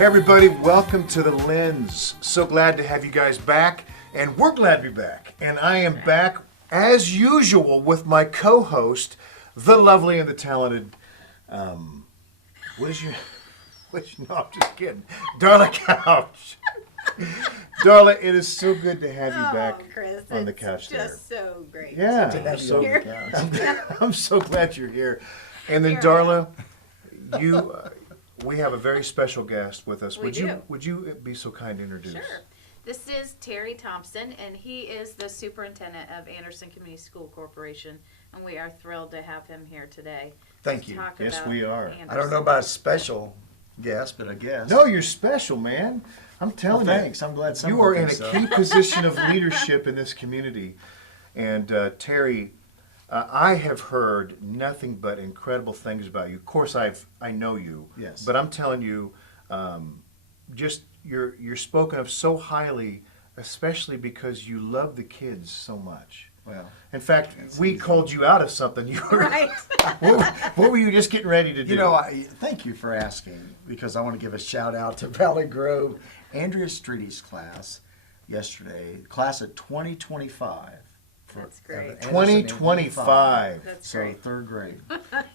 Hey everybody, welcome to The Lens. So glad to have you guys back, and we're glad to be back. And I am back, as usual, with my co-host, the lovely and the talented, what is your, no, I'm just kidding, Darla Couch. Darla, it is so good to have you back Chris, on the couch there. Just so great. Yeah, to I'm be so, here. I'm so glad you're here. And then Here I Darla, you, we have a very special guest with us. We do. Would you be so kind to introduce? Sure. This is Terry Thompson, and he is the superintendent of Anderson Community School Corporation, and we are thrilled to have him here today. Thank to you. talk Yes, about we are. Anderson. I don't know about a special guest, but I guess. No, you're special, man. I'm telling Well, you. thanks. I'm glad You someone are in a thinks so. key position of leadership in this community. And Terry, I have heard nothing but incredible things about you. Of course, I know you. Yes. But I'm telling you, just you're spoken of so highly, especially because you love the kids so much. Well, In fact, we called you out of something. You were, Right. what were you just getting ready to do? you know, thank you for asking, because I want to give a shout out to Valley Grove, Andrea Streety's class yesterday, class of 2025. That's great. Anderson 2025. That's So great. third grade.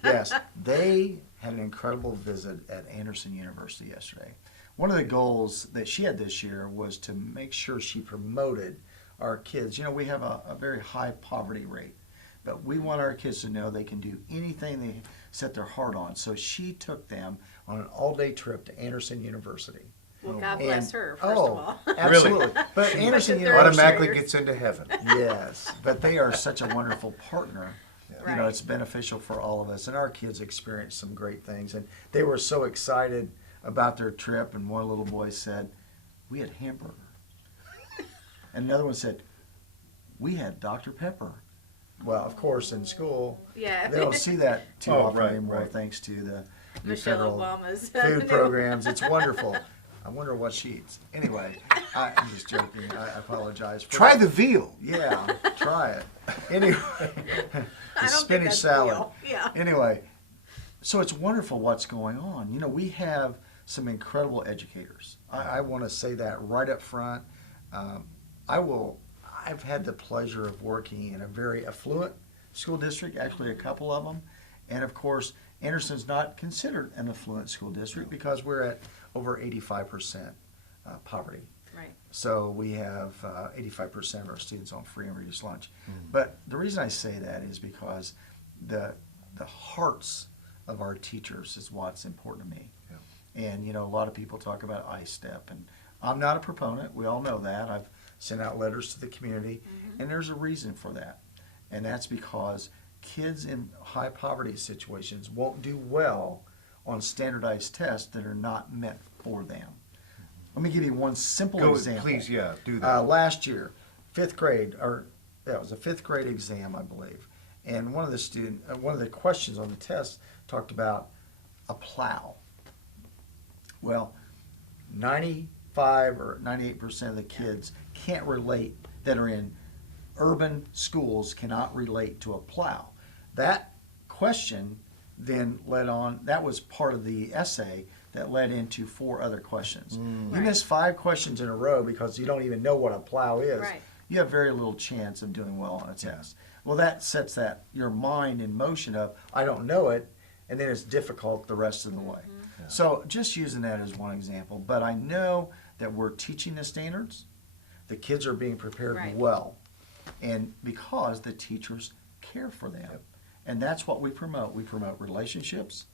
Yes, they had an incredible visit at Anderson University yesterday. One of the goals that she had this year was to make sure she promoted our kids. You know, we have a very high poverty rate, but we want our kids to know they can do anything they set their heart on. So she took them on an all-day trip to Anderson University. Well, God bless And- her, first of all. Absolutely. But Anderson third University, Automatically graders. gets into heaven. yes, but they are such a wonderful partner. You know, Right. it's beneficial for all of us, and our kids experienced some great things, and they were so excited about their trip. And one little boy said, "We had hamburger," and another one said, "We had Dr. Pepper." Well, of course, in school, Yeah. they don't see that too Oh, often right, anymore, right. thanks to the new Michelle federal Obama's food programs. It's wonderful. I wonder what she eats. Anyway, I'm just joking. I apologize. For Try that. the veal. Yeah, try it. Anyway, I the don't think spinach that's salad. real. Yeah. Anyway, so it's wonderful what's going on. You know, we have some incredible educators. I want to say that right up front. I've had the pleasure of working in a very affluent school district, actually a couple of them. And of course, Anderson's not considered an affluent school district because we're at over 85% poverty. Right. So we have 85% of our students on free and reduced lunch. But the reason I say that is because the hearts of our teachers is what's important to me. And, you know, a lot of people talk about I-STEP, and I'm not a proponent. We all know that. I've sent out letters to the community, and there's a reason for that. And that's because kids in high poverty situations won't do well on standardized tests that are not meant for them. Let me give you one simple Go, example. please, yeah, do that. Last year, fifth grade, it was a fifth grade exam, I believe. And one of the questions on the test talked about a plow. Well, 95 or 98% of the kids can't relate that are in urban schools cannot relate to a plow. That question then led on, that was part of the essay that led into 4 other questions. You miss 5 questions in a row because you don't even know what a plow is. Right. You have very little chance of doing well on a test. Well, that sets your mind in motion of, I don't know it, and then it's difficult the rest of the way. So just using that as one example, but I know that we're teaching the standards, the kids are being prepared Right. well, and because the teachers care for them. And that's what we promote. We promote relationships,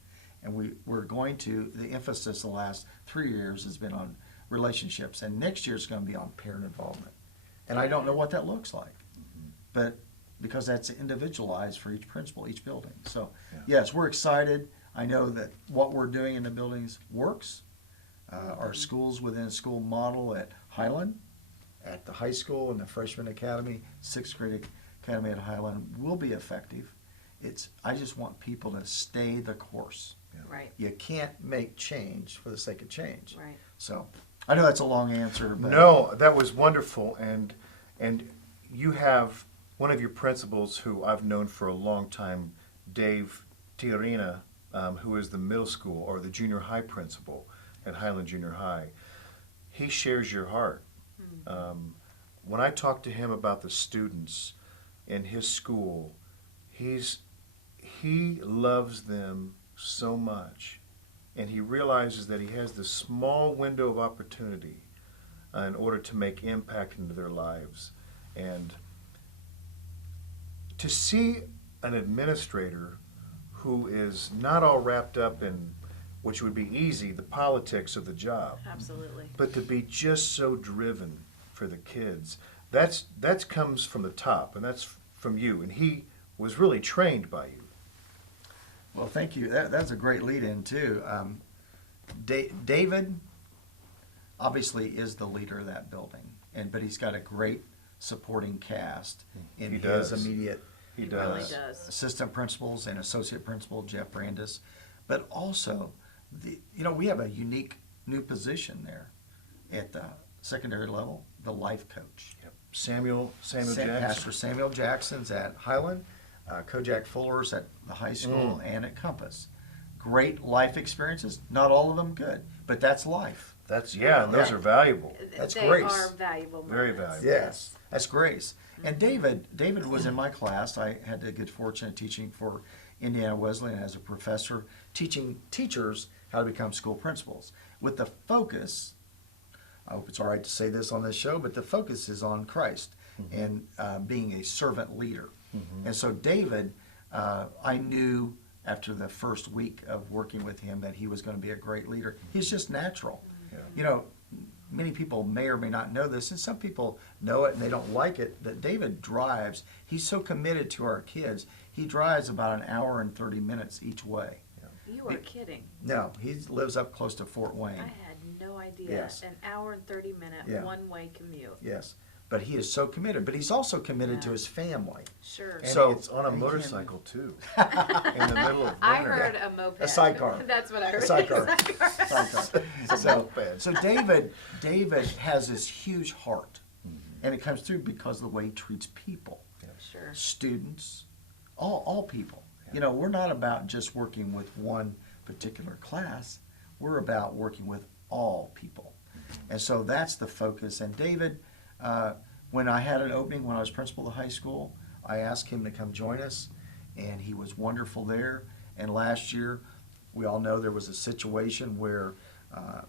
and we're going to, the emphasis the last 3 years has been on relationships, and next year is going to be on parent involvement. And I don't know what that looks like, but because that's individualized for each principal, each building. So, yes, we're excited. I know that what we're doing in the buildings works. Our schools within a school model at Highland, at the high school and the freshman academy, 6th grade academy at Highland will be effective. I just want people to stay the course. Right. You can't make change for the sake of change. Right. So, I know that's a long answer, but No, that was wonderful, and you have one of your principals who I've known for a long time, Dave Tiarina, who is the middle school or the junior high principal. at Highland Junior High. He shares your heart. When I talk to him about the students in his school, he loves them so much, and he realizes that he has this small window of opportunity in order to make impact into their lives. And to see an administrator who is not all wrapped up in, which would be easy, the politics of the job, Absolutely. but to be just so driven for the kids, that's comes from the top, and that's from you. And he was really trained by you. Well, thank you. That's a great lead-in too. David obviously is the leader of that building, but he's got a great supporting cast in He his does. immediate He really does. does. assistant principals and associate principal Jeff Brandis, but also we have a unique new position there at the secondary level, the life coach. Yep. Samuel Jackson. Pastor Samuel Jackson's at Highland, Kojak Fuller's at the high school and at Compass. Great life experiences, not all of them good, but that's life. And those Yeah. are valuable. That's they grace. are valuable Very moments. valuable. Yes, that's grace. And David was in my class. I had the good fortune of teaching for Indiana Wesleyan as a professor, teaching teachers how to become school principals with the focus. I hope it's all right to say this on this show, but the focus is on Christ and being a servant leader. And so David, I knew after the first week of working with him that he was going to be a great leader. He's just natural. Yeah. You know, many people may or may not know this, and some people know it and they don't like it, that David drives. He's so committed to our kids. He drives about an hour and 30 minutes each way. You are kidding. No, he lives up close to Fort Wayne. I had no idea. Yes. An hour and 30-minute Yeah. one-way commute. Yes, but he is so committed. But he's also committed to Yeah. his family. Sure. And So- it's on a and he motorcycle too, in the middle of winter. I heard a moped. A sidecar. That's what I heard. A sidecar. Sidecar. So David has this huge heart, and it comes through because of the way he treats people, Sure. students, all people. You know, we're not about just working with one particular class. We're about working with all people, and so that's the focus. And David, when I had an opening when I was principal of the high school, I asked him to come join us, and he was wonderful there. And last year, we all know there was a situation where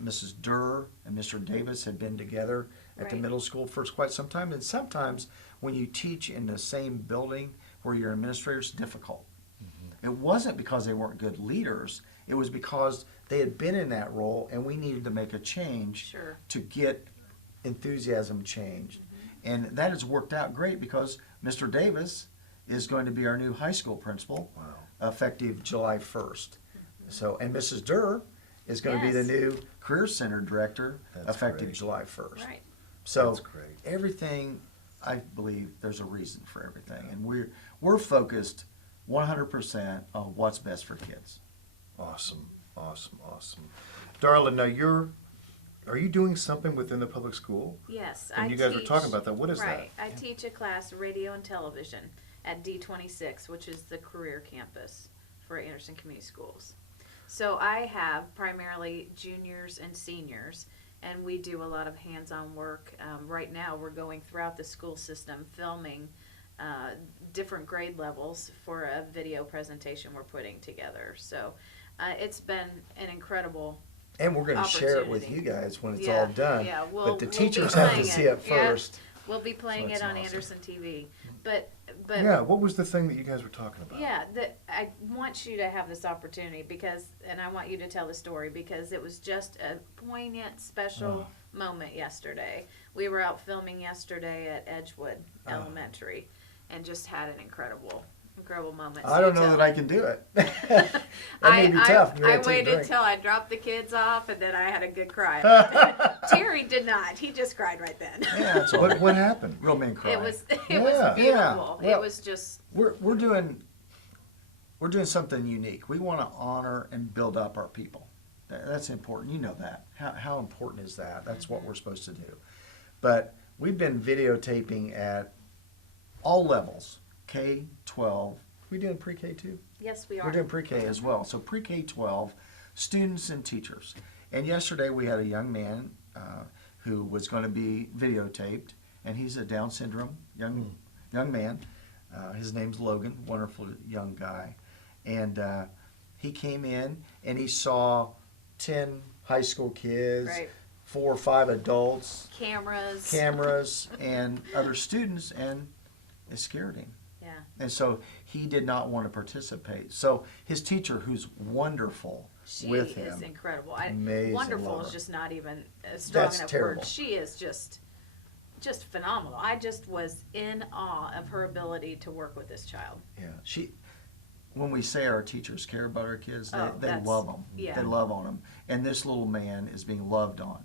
Mrs. Durr and Mr. Davis had been together at the Right. middle school for quite some time. And sometimes when you teach in the same building where your administrators, it's difficult. It wasn't because they weren't good leaders. It was because they had been in that role and we needed to make a change Sure. to get enthusiasm changed. And that has worked out great because Mr. Davis is going to be our new high school principal Wow. effective July 1st. So, and Mrs. Durr is going to be the Yes. new Career Center Director That's effective great. July 1st. Right. So That's great. everything, I believe there's a reason for everything. And we're focused 100% on what's best for kids. Awesome. Darla, now are you doing something within the public school? Yes. And you guys were talking about that. What is that? Right. I teach a class, radio and television, at D26, which is the career campus for Anderson Community Schools. So I have primarily juniors and seniors, and we do a lot of hands-on work. Right now, we're going throughout the school system filming different grade levels for a video presentation we're putting together. So it's been an incredible And we're going to share it with opportunity. you guys when it's Yeah, all done. yeah, But the we'll be teachers have to playing see it. it Yeah. first. We'll be playing That's it on awesome. Anderson TV. But Yeah, what was the thing that you guys were talking about? yeah, I want you to have this opportunity and I want you to tell the story because it was just a poignant, special moment yesterday. We were out filming yesterday at Edgewood Elementary and just had an incredible moment. I don't know that I can do it. That may be tough. You I gotta take a waited drink. till I dropped the kids off and then I had a good cry. Terry did not. He just cried right then. Yeah, it's all right. What happened? Real men cry. It was Yeah. beautiful. Yeah, well- It was just We're doing something unique. We want to honor and build up our people. That's important. You know that. How important is that? That's what we're supposed to do. But we've been videotaping at all levels, K-12. We doing pre-K too? yes, we are. We're doing pre-K as well. So pre-K 12, students and teachers. And yesterday we had a young man who was going to be videotaped, and he's a Down syndrome young man. His name's Logan, wonderful young guy. And he came in and he saw 10 high school kids, Right. 4 or 5 adults, Cameras. and other students, and it scared him. Yeah. And so he did not want to participate. So his teacher, who's wonderful She with is him, incredible. Amazing, Wonderful love is her. just not even a strong That's enough terrible. word. She is just phenomenal. I just was in awe of her ability to work with this child. yeah, when we say our teachers care about our kids, they That's- love them. yeah. They love on them. And this little man is being loved on.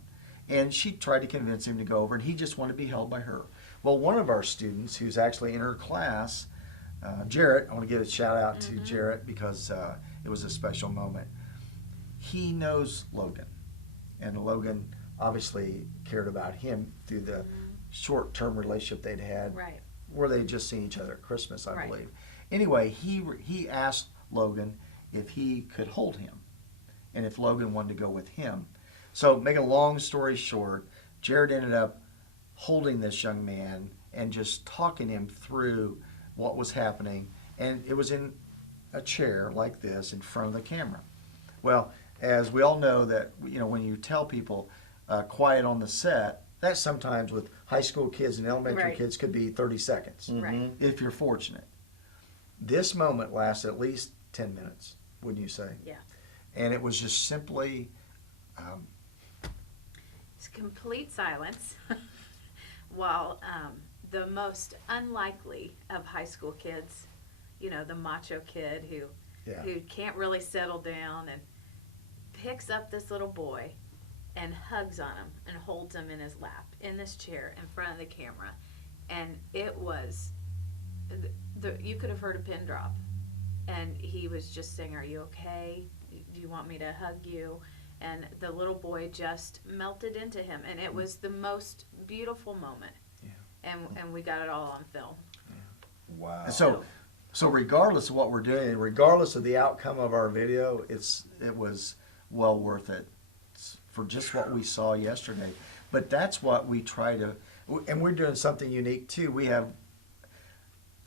And she tried to convince him to go over, and he just wanted to be held by her. Well, one of our students who's actually in her class, Jarrett, I want to give a shout out to Jarrett because it was a special moment. He knows Logan, and Logan obviously cared about him through the short-term relationship they'd had, Right. where they'd just seen each other at Christmas, I Right. believe. Anyway, he asked Logan if he could hold him, and if Logan wanted to go with him. So, make a long story short, Jared ended up holding this young man and just talking him through what was happening, and it was in a chair like this in front of the camera. Well, as we all know that, you know, when you tell people quiet on the set, that sometimes with high school kids and elementary Right. kids could be 30 seconds, Right. if you're fortunate. This moment lasted at least 10 minutes, wouldn't you say? Yeah. And it was just simply, It's complete silence while the most unlikely of high school kids, you know, the macho kid Yeah. who can't really settle down and picks up this little boy and hugs on him and holds him in his lap in this chair in front of the camera. And it was, you could have heard a pin drop. And he was just saying, "Are you okay? Do you want me to hug you?" And the little boy just melted into him. And it was the most beautiful moment. Yeah. And we got it all on film. Wow. and so regardless of what we're doing, regardless of the outcome of our video, it was well worth it for just what we saw yesterday. But that's what we try to, and we're doing something unique too.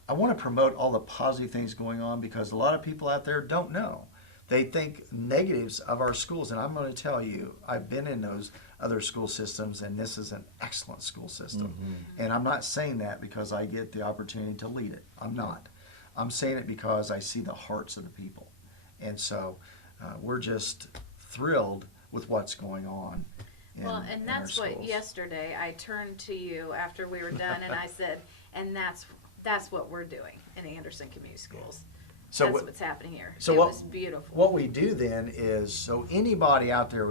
I want to promote all the positive things going on because a lot of people out there don't know. They think negatives of our schools, and I'm going to tell you, I've been in those other school systems, and this is an excellent school system. And I'm not saying that because I get the opportunity to lead it. I'm not. I'm saying it because I see the hearts of the people. And so we're just thrilled with what's going on. Well, and in that's our what schools. yesterday I turned to you after we were done and I said, and that's what we're doing in the Anderson Community Schools. So That's what- what's happening here. so it what- was beautiful. What we do then is, so anybody out there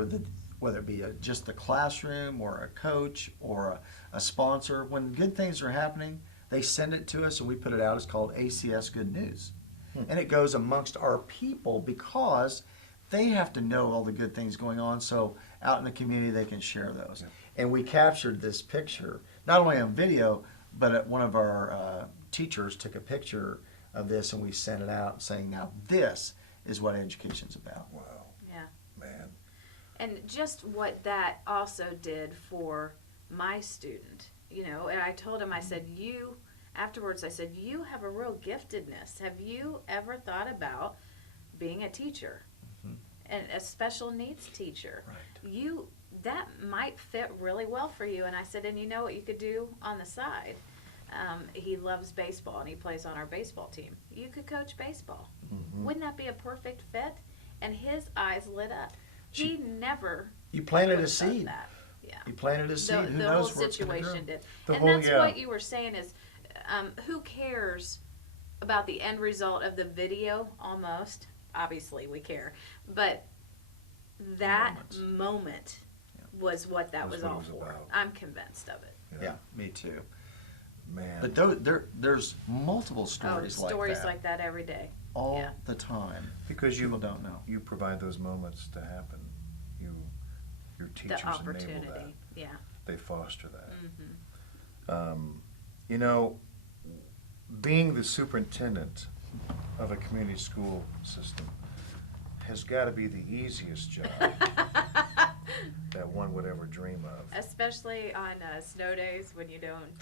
whether it be just the classroom or a coach or a sponsor, when good things are happening, they send it to us and we put it out. It's called ACS Good News. And it goes amongst our people because they have to know all the good things going on, so out in the community they can share those. And we captured this picture, not only on video, but one of our teachers took a picture of this and we sent it out saying, now this is what education's about. Wow, Yeah. man. And just what that also did for my student, you know, and I told him, I said, afterwards I said, you have a real giftedness. Have you ever thought about being a teacher? And a special needs teacher? Right. That might fit really well for you. And I said, and you know what you could do on the side? He loves baseball and he plays on our baseball team. You could coach baseball. Wouldn't that be a perfect fit? And his eyes lit up. He never You planted would a have thought seed. that. Yeah. You planted a seed. The, Who the knows whole where it's gonna situation grow? did. The And whole- that's yeah. what you were saying is, who cares about the end result of the video almost? Obviously we care. But that moment was what that was That's what it all was for. about. I'm convinced of it. Yeah, me too. Man. But there's multiple stories stories like like that every day. all yeah. the time. Because People don't know. you provide those moments to happen. Your teachers The enable opportunity. that. Yeah. They foster that. Mm-hmm. You know, being the superintendent of a community school system has got to be the easiest job that one would ever dream of. Especially on snow days when you don't,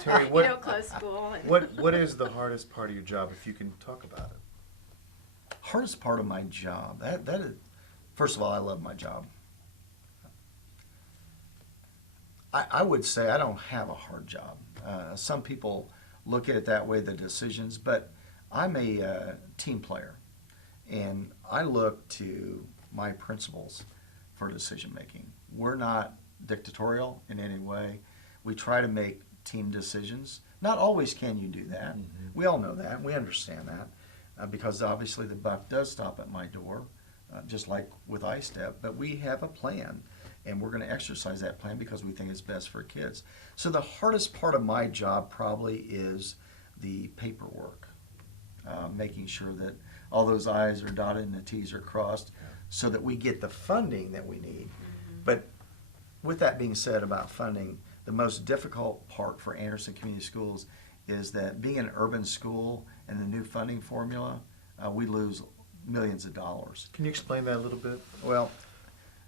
Terry, you what- don't close school. And What is the hardest part of your job, if you can talk about it? Hardest part of my job, that is, first of all, I love my job. I would say I don't have a hard job. Some people look at it that way, the decisions, but I'm a team player, and I look to my principals for decision making. We're not dictatorial in any way. We try to make team decisions. Not always can you do that. We all know that. We understand that because obviously the buck does stop at my door, just like with iStep. But we have a plan, and we're going to exercise that plan because we think it's best for kids. So the hardest part of my job probably is the paperwork, making sure that all those I's are dotted and the T's are crossed so that we get the funding that we need. But with that being said about funding, the most difficult part for Anderson Community Schools is that being an urban school and the new funding formula, we lose millions of dollars. Can you explain that a little bit? Well,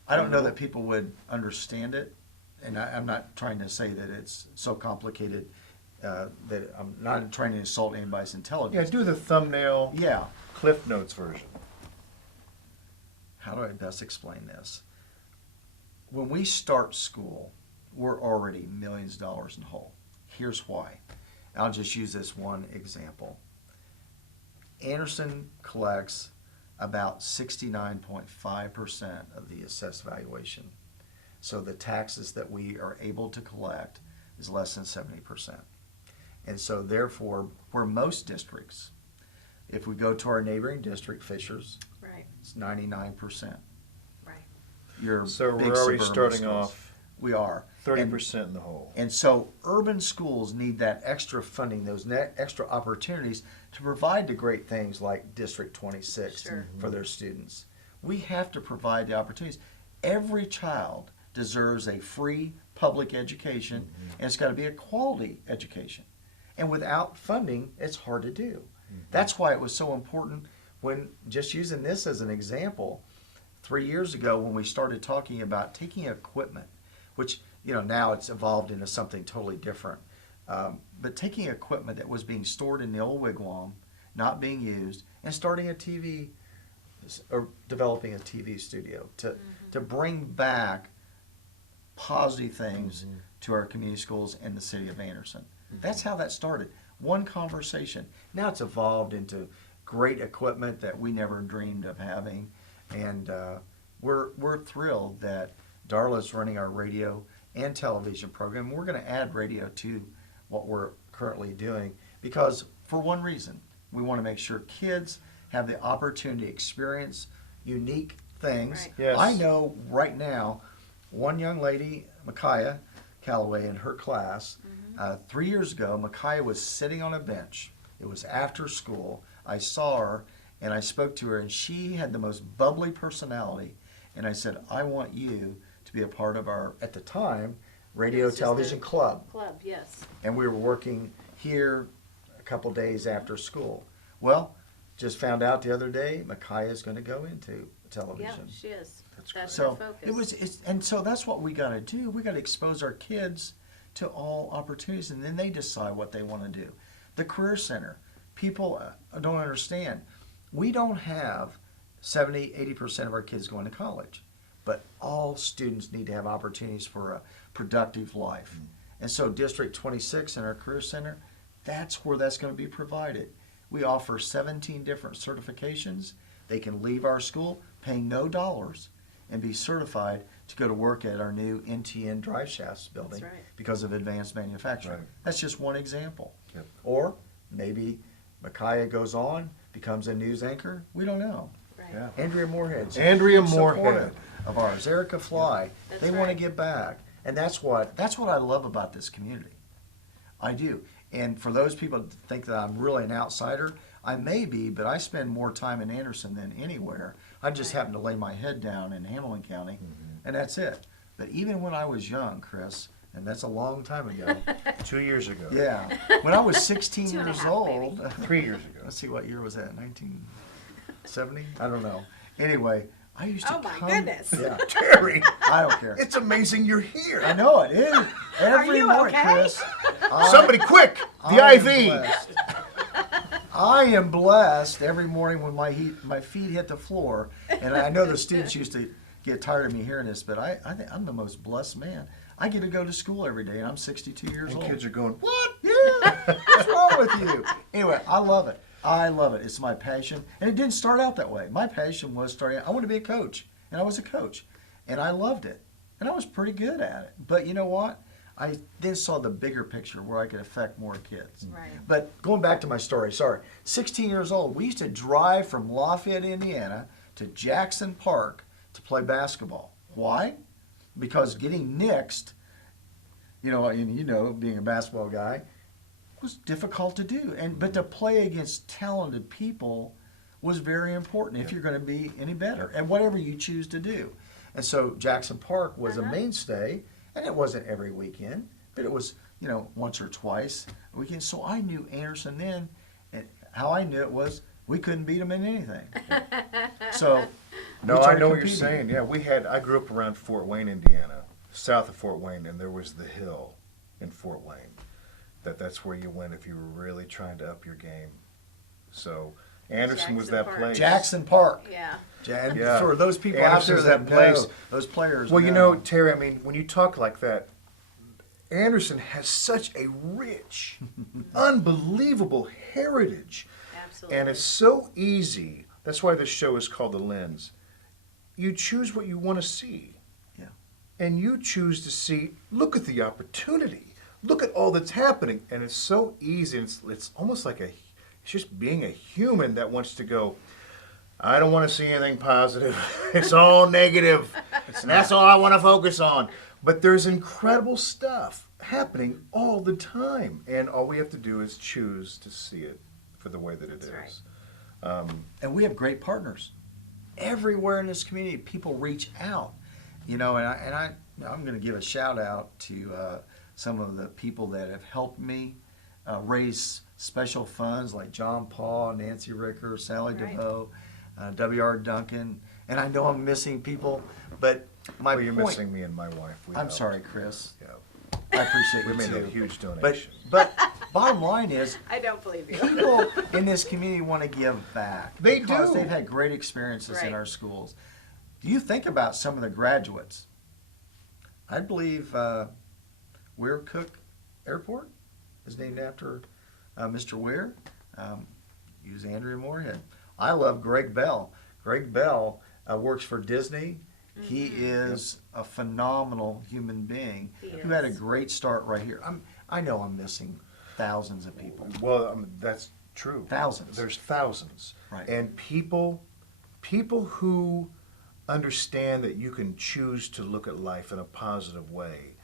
I don't know that people would understand it, and I'm not trying to say that it's so complicated that I'm not trying to insult anybody's Yeah, intelligence. do the thumbnail Yeah. Cliff Notes version. How do I best explain this? When we start school, we're already millions of dollars in the hole. Here's why. I'll just use this one example. Anderson collects about 69.5% of the assessed valuation. So the taxes that we are able to collect is less than 70%. And so therefore, where most districts, if we go to our neighboring district, Fishers, right, it's 99%. right. Your So big we're already suburban starting schools. off We are. 30% in the hole. And so urban schools need that extra funding, those extra opportunities to provide the great things like District 26 Sure. for their students. We have to provide the opportunities. Every child deserves a free public education, and it's got to be a quality education. And without funding, it's hard to do. That's why it was so important when, just using this as an example, 3 years ago when we started talking about taking equipment, which, you know, now it's evolved into something totally different. But taking equipment that was being stored in the old wigwam, not being used, and starting a TV, or developing a TV studio to bring back positive things to our community schools in the city of Anderson. That's how that started. One conversation. Now it's evolved into great equipment that we never dreamed of having. And we're thrilled that Darla's running our radio and television program. We're going to add radio to what we're currently doing because, for one reason, we want to make sure kids have the opportunity to experience unique things. Right. Yes. I know right now, one young lady, Micaiah Calloway, in her class, 3 years ago, Micaiah was sitting on a bench. It was after school. I saw her and I spoke to her, and she had the most bubbly personality. And I said, I want you to be a part of our, at the time, radio It's just television a club. Club, yes. And we were working here a couple days after school. Well, just found out the other day, Micaiah's going to go into Yeah, television. she is. That's That's So her focus. and so that's what we got to do. We got to expose our kids to all opportunities, and then they decide what they want to do. The Career Center, people don't understand. We don't have 70-80% of our kids going to college, but all students need to have opportunities for a productive life. And so District 26 and our Career Center, that's where that's going to be provided. We offer 17 different certifications. They can leave our school paying no dollars and be certified to go to work at our new NTN drive shafts building That's right. because of advanced manufacturing. Right. That's just one example. Yep. Or maybe Micaiah goes on, becomes a news anchor. We don't know. Right. Yeah. Andrea Moorhead's Andrea a supporter Moorhead. of ours. Erica Fly. That's They want to right. give back. And that's what I love about this community. I do. And for those people that think that I'm really an outsider, I may be, but I spend more time in Anderson than anywhere. I just Right. happen to lay my head down in Hamilton County, and that's it. But even when I was young, Chris, and that's a long time ago, 2 years ago. yeah, when I was 16 2 and a years half, maybe. old, 3 years ago. let's see, what year was that? 1970? I don't know. Anyway, I used to Oh my come. goodness. Yeah, Terry, I don't care. it's amazing you're here. I know it is. Every you morning, okay? Chris. Somebody quick, the I am IV. blessed. I am blessed every morning when my feet hit the floor, and I know the students used to get tired of me hearing this, but I think I'm the most blessed man. I get to go to school every day, and I'm 62 years And old. kids are going, what? Yeah, what's wrong with you? Anyway, I love it. I love it. It's my passion, and it didn't start out that way. My passion was starting. I wanted to be a coach, and I was a coach, and I loved it, and I was pretty good at it. But you know what? I then saw the bigger picture where I could affect more kids. Right. But going back to my story, sorry. 16 years old, we used to drive from Lafayette, Indiana to Jackson Park to play basketball. Why? Because getting nixed, and being a basketball guy, was difficult to do. But to play against talented people was very important if you're going to be any better at whatever you choose to do. And so Jackson Park was a mainstay, and it wasn't every weekend, but it was, once or twice a weekend. So I knew Anderson then, and how I knew it was we couldn't beat them in anything. So No, we I started know what you're competing. saying. Yeah, I grew up around Fort Wayne, Indiana, south of Fort Wayne, and there was the hill in Fort Wayne. That's where you went if you were really trying to up your game. So Anderson was Jackson that Park. place. Jackson Park. Yeah. And Yeah. for those people Anderson's out there that that place. know, those players Well, know. Terry, I mean, when you talk like that, Anderson has such a rich, unbelievable heritage. Absolutely. And it's so easy. That's why this show is called The Lens. You choose what you want to see. Yeah. And you choose to see, look at the opportunity. Look at all that's happening. And it's so easy. It's almost like it's just being a human that wants to go, I don't want to see anything positive. It's all negative. And that's all I want to focus on. But there's incredible stuff happening all the time. And all we have to do is choose to see it for the way that it That's is. right. And we have great partners. Everywhere in this community, people reach out. And I'm going to give a shout out to some of the people that have helped me raise special funds, like John Paul, Nancy Ricker, Sally Right. DeVoe, W.R. Duncan. And I know I'm missing people, but my Well, you're point. missing me and my wife. We I'm helped. sorry, Chris. Yeah. I appreciate We you made too. a huge But donation. bottom line is, I don't believe you. people in this community want to give back. They because do. they've had great experiences in Right. our schools. Do you think about some of the graduates? I believe Weir Cook Airport is named after Mr. Weir. He was Andrea Moorhead. I love Greg Bell. Greg Bell works for Disney. He is a phenomenal human being He who had a is. great start right here. I know I'm missing thousands of people. Well, that's true. Thousands. There's thousands. Right. And people who understand that you can choose to look at life in a positive way,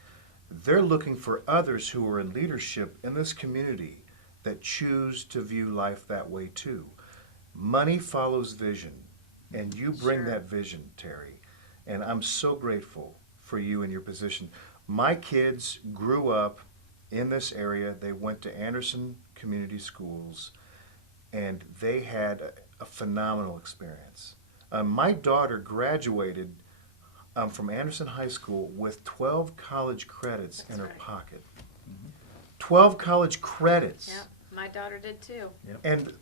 they're looking for others who are in leadership in this community that choose to view life that way too. Money follows vision, and you bring Sure. that vision, Terry. And I'm so grateful for you and your position. My kids grew up in this area. They went to Anderson Community Schools, and they had a phenomenal experience. My daughter graduated from Anderson High School with 12 college credits in That's her right. pocket. 12 college credits. Yeah, my daughter did too. And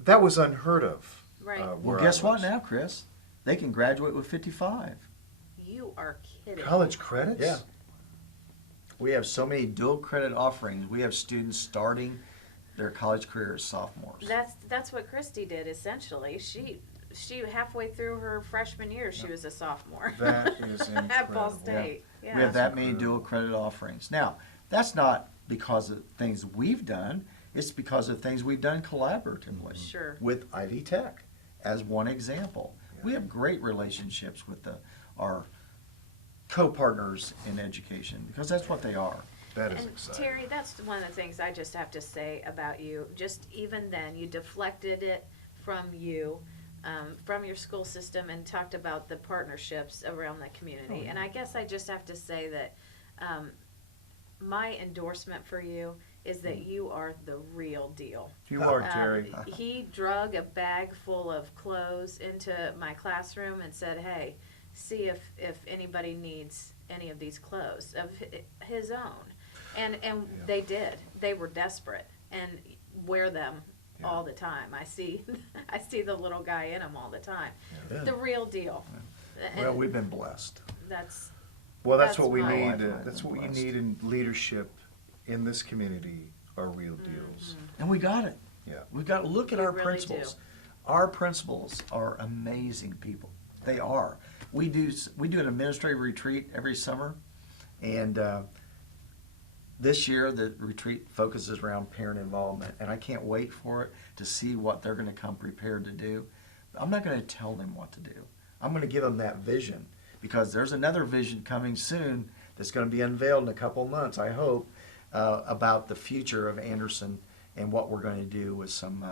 that was unheard of. Right. Well, where I guess what was. now, Chris? They can graduate with 55. You are kidding. College credits? Yeah. We have so many dual credit offerings. We have students starting their college career as sophomores. That's what Christy did essentially. She halfway through her freshman year, she was a sophomore. That is At Ball incredible. State. Yeah. We have that many incredible. dual credit offerings. Now, that's not because of things we've done. It's because of things we've done collaboratively. Sure. With Ivy Tech, as one example. We have great relationships with our co-partners in education, because that's what they are. That is And exciting. Terry, that's one of the things I just have to say about you. Just even then, you deflected it from you, from your school system, and talked about the partnerships around the community. Oh, And I guess I just have to say that my endorsement for you is that you are the real deal. You are, Terry. He drug a bag full of clothes into my classroom and said, hey, see if anybody needs any of these clothes of his own. And they did. They were desperate and wear them all the time. I see the little guy in them all the time. Yeah. The real deal. Well, And we've been blessed. that's That's what we right. need. Right. That's what you Blessed. need in leadership in this community are real deals. And we got it. Yeah. We've got to look at We our really principals. Our principals are amazing people. They are. We do an administrative retreat every summer, and this year the retreat focuses around parent involvement, and I can't wait for it to see what they're going to come prepared to do. I'm not going to tell them what to do. I'm going to give them that vision, because there's another vision coming soon that's going to be unveiled in a couple months, I hope, about the future of Anderson and what we're going to do with some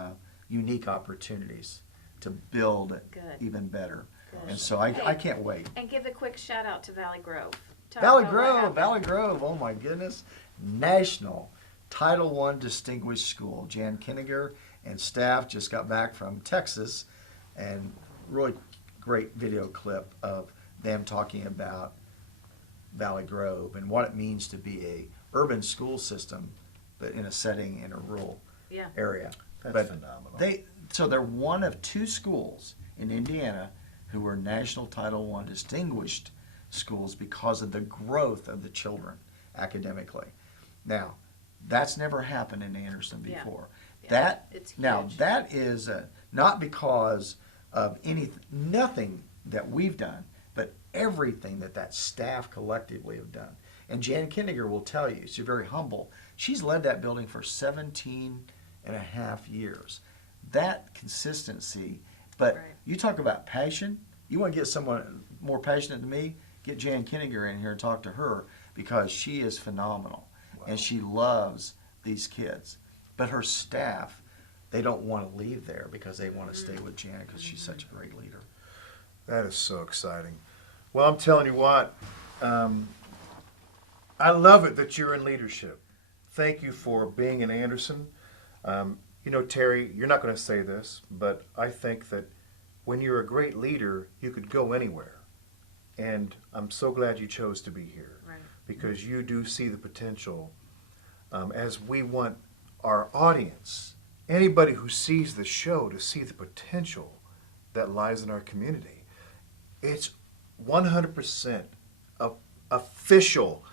unique opportunities to build it Good. even better. Good. And so I Hey. can't wait. And give a quick shout out to Valley Grove. Talk Valley about what Grove, happened. Valley Grove, oh my goodness. National Title I Distinguished School. Jan Kinniger and staff just got back from Texas, and really great video clip of them talking about Valley Grove and what it means to be a urban school system, but in a setting in a rural Yeah. area. That's But phenomenal. So they're one of two schools in Indiana who were National Title I Distinguished Schools because of the growth of the children academically. Now, that's never happened in Anderson Yeah. before. Yeah. It's Now huge. that is not because of nothing that we've done, but everything that staff collectively have done. And Jan Kinniger will tell you, she's very humble. She's led that building for 17 and a half years. That consistency, but Right. you talk about passion. You want to get someone more passionate than me? Get Jan Kinniger in here and talk to her, because she is phenomenal. And she loves these kids. But her staff, they don't want to leave there because they want to stay with Jan because she's such a great leader. That is so exciting. Well, I'm telling you what, I love it that you're in leadership. Thank you for being in Anderson. You know, Terry, you're not going to say this, but I think that when you're a great leader, you could go anywhere. And I'm so glad you chose to be here, Right. because you do see the potential, as we want our audience, anybody who sees the show, to see the potential that lies in our community. It's 100% official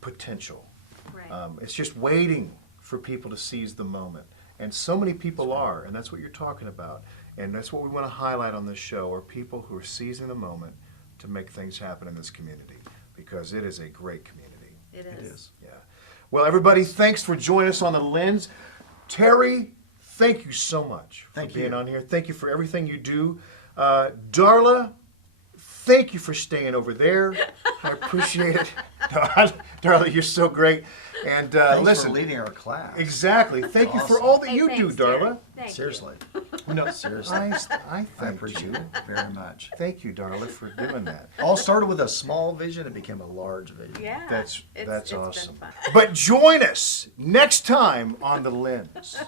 potential. Right. It's just waiting for people to seize the moment. And so many people are, and that's what you're talking about. And that's what we want to highlight on this show, are people who are seizing the moment to make things happen in this community, because it is a great community. It It is. is. Yeah. Well, everybody, thanks for joining us on The Lens. Terry, thank you so much for Thank being you. on here. Thank you for everything you do. Darla, thank you for staying over there. I appreciate it. Darla, you're so great. And Thanks listen, for leading our class. exactly. Thank you for Awesome. all that Hey, you do, thanks, Terry. Darla. Thank you. Seriously. No, Seriously. I I thank appreciate you. it very much. Thank you, Darla, for doing that. All started with a small vision and became a large vision. Yeah. That's it's awesome. been fun. But join us next time on The Lens.